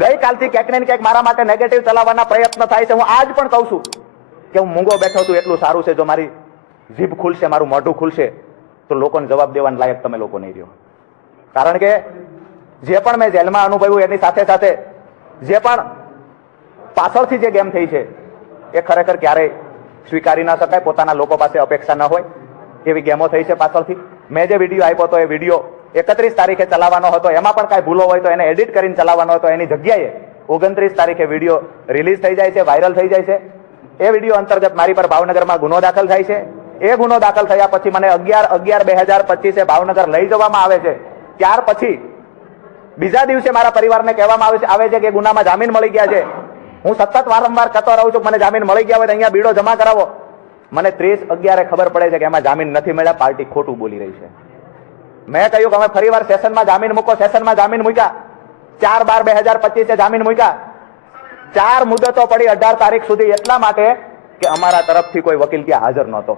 ગઈકાલથી ક્યાંક ને ક્યાંક મારા માટે નેગેટિવ ચલાવવાના પ્રયત્ન થાય છે. હું આજ પણ કહું છું કે હું મૂંગો બેઠો છું એટલું સારું છે. જો મારી જીભ ખુલશે, મારું મોઢું ખુલશે, તો લોકોને જવાબ દેવાના લાયક તમે લોકો નહીં રહ્યો. કારણ કે જે પણ મેં જેલમાં અનુભવ્યું એની સાથે સાથે જે પણ પાછળથી જે ગેમ થઈ છે એ ખરેખર ક્યારેય સ્વીકારી ના શકાય. પોતાના લોકો પાસે અપેક્ષા ન હોય એવી ગેમો થઈ છે પાછળથી. મેં જે વિડીયો આપ્યો હતો એ વિડીયો 31 તારીખે ચલાવવાનો હતો. એમાં પણ કાંઈ ભૂલો હોય તો એને એડિટ કરીને ચલાવવાનો હતો. એની જગ્યાએ 29 તારીખે વિડીયો રિલીઝ થઈ જાય છે, વાયરલ થઈ જાય છે. એ વિડીયો અંતર્ગત મારી પર ભાવનગરમાં ગુનો દાખલ થાય છે. એ ગુનો દાખલ થયા પછી મને 11/11/2025 ભાવનગર લઈ જવામાં આવે છે. ત્યાર પછી બીજા દિવસે મારા પરિવારને કહેવામાં આવે છે કે ગુનામાં જામીન મળી ગયા છે. હું સતત વારંવાર કહેતો રહું છું મને જામીન મળી ગયા હોય તો અહીંયા બીડો જમા કરાવો. મને 30/11 ખબર પડે છે કે એમાં જામીન નથી મળ્યા. પાર્ટી ખોટું બોલી રહી છે. મેં કહ્યું કે અમે ફરીવાર સેશનમાં જામીન મૂકો. સેશનમાં જામીન મૂક્યા. 4/12/2025 જામીન મૂક્યા. 4 મુદતો પડી 18 તારીખ સુધી એટલા માટે કે અમારા તરફથી કોઈ વકીલ ત્યાં હાજર નહોતો.